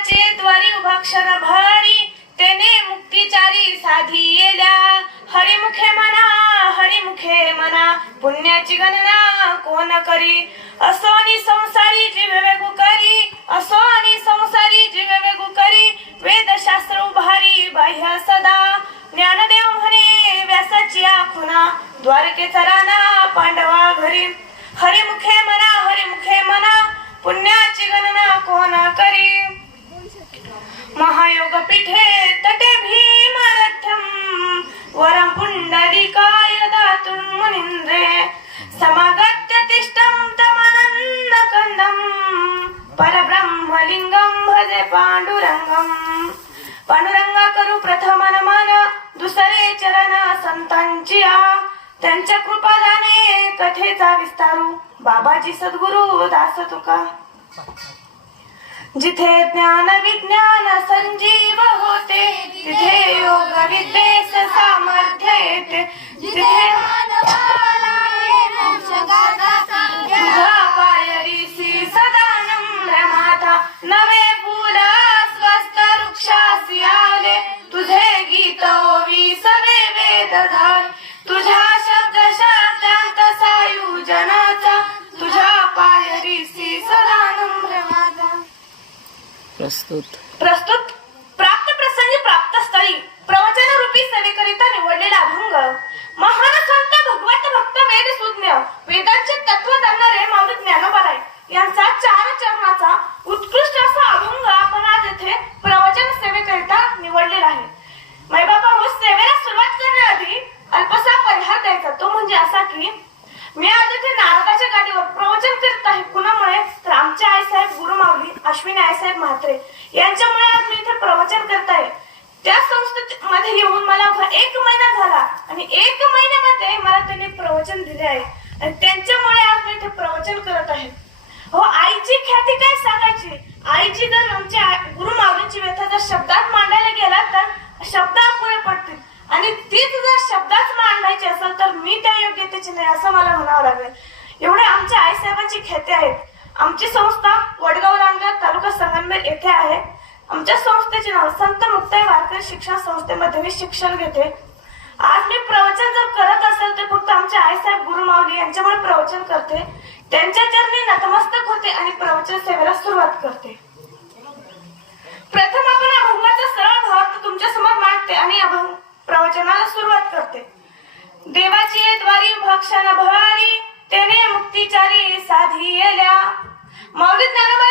देवाचे द्वारी उभा क्षण भारी तेने मुक्तिचारी साधी येल्या हरिमुखे म्हणा पुण्याची गणना कोण करी असोनी संसारी जीव वेगू करी वेदशास्त्र उभारी बाह्य सदा ज्ञानदेव म्हणे व्यासाची आखुना द्वारकेचा राणा पांडवा घरी हरिमुखे म्हणा पुण्याची गणना कोण करी महायोग पीठे तटे भीमरथ्यम वरम पुंडलिकाय दातुं मुनींद्रे समागत्य तिष्ठं तमानंद कंदम परब्रह्मलिंगम भजे पांडुरंगा करू प्रथम नमन दुसरे चरण संतांची त्यांच्या कृपादाने कथेचा विस्तारू बाबाजी सद्गुरु दास तुका जिथे ज्ञान विज्ञान संजीव होते तिथे योग विद्येस सामर्थ्य येते जिथे तुझा पायरीसी सदा नम्र माता नवे फूल स्वस्त वृक्षासी आले तुझे गीत ओवी सवे वेद झाले तुझ्या शब्दांत सायुजनाचा तुझ्या पायरीसी सदा नम्र माता प्रस्तुत प्राप्त प्रसंगी प्राप्त स्थळी प्रवचन रूपी सेवेकरिता निवडलेला अभंग महान संत भगवत भक्त वेद सुज्ञ वेदांचे तत्व जाणणारे माऊली ज्ञानोबाराय यांचा 4 चरणाचा उत्कृष्ट असा अभंग आपण आज येथे प्रवचन सेवेकरिता निवडलेला आहे. मायबापा हो, सेवेला सुरुवात करण्याआधी अल्पसा परिहार द्यायचा, तो म्हणजे असा की मी आज इथे नारदाच्या गादीवर प्रवचन करत आहे. कुणामुळे तर आमचे आईसाहेब गुरुमाऊली अश्विनी आईसाहेब म्हात्रे यांच्यामुळे आज मी इथे प्रवचन करत आहे. त्या संस्थेमध्ये येऊन मला 1 महिना झाला आणि 1 महिन्यामध्ये मला त्यांनी प्रवचन दिले आहे आणि त्यांच्यामुळे आज मी इथे प्रवचन करत आहे. हो, आईची ख्याती काय सांगायची. आईची जर आमच्या गुरुमाऊलींची व्यथा जर शब्दात मांडायला गेला तर शब्द अपुरे पडतील आणि तीच जर शब्दात मांडायची असेल तर मी त्या योग्यतेची नाही असं मला म्हणावं लागेल. एवढे आमच्या आईसाहेबांची ख्याती आहेत. आमची संस्था वडगाव रांगा तालुका संगमनेर येथे आहे. आमच्या संस्थेचे नाव संत मुक्ताई वारकरी शिक्षण संस्थेमध्ये मी शिक्षण घेते. आज मी प्रवचन जर करत असेल तर फक्त आमच्या आईसाहेब गुरुमाऊली यांच्यामुळे प्रवचन करते. त्यांच्या चरणी नतमस्तक होते आणि प्रवचन सेवेला सुरुवात करते. प्रथम आपण अभंगाचा सरळ भावार्थ तुमच्या समोर मांडते आणि अभंग प्रवचनाला सुरुवात करते. देवाची द्वारी भक्षण भारी तेने मुक्तिचारी साधी येल्या. माऊली ज्ञानोबा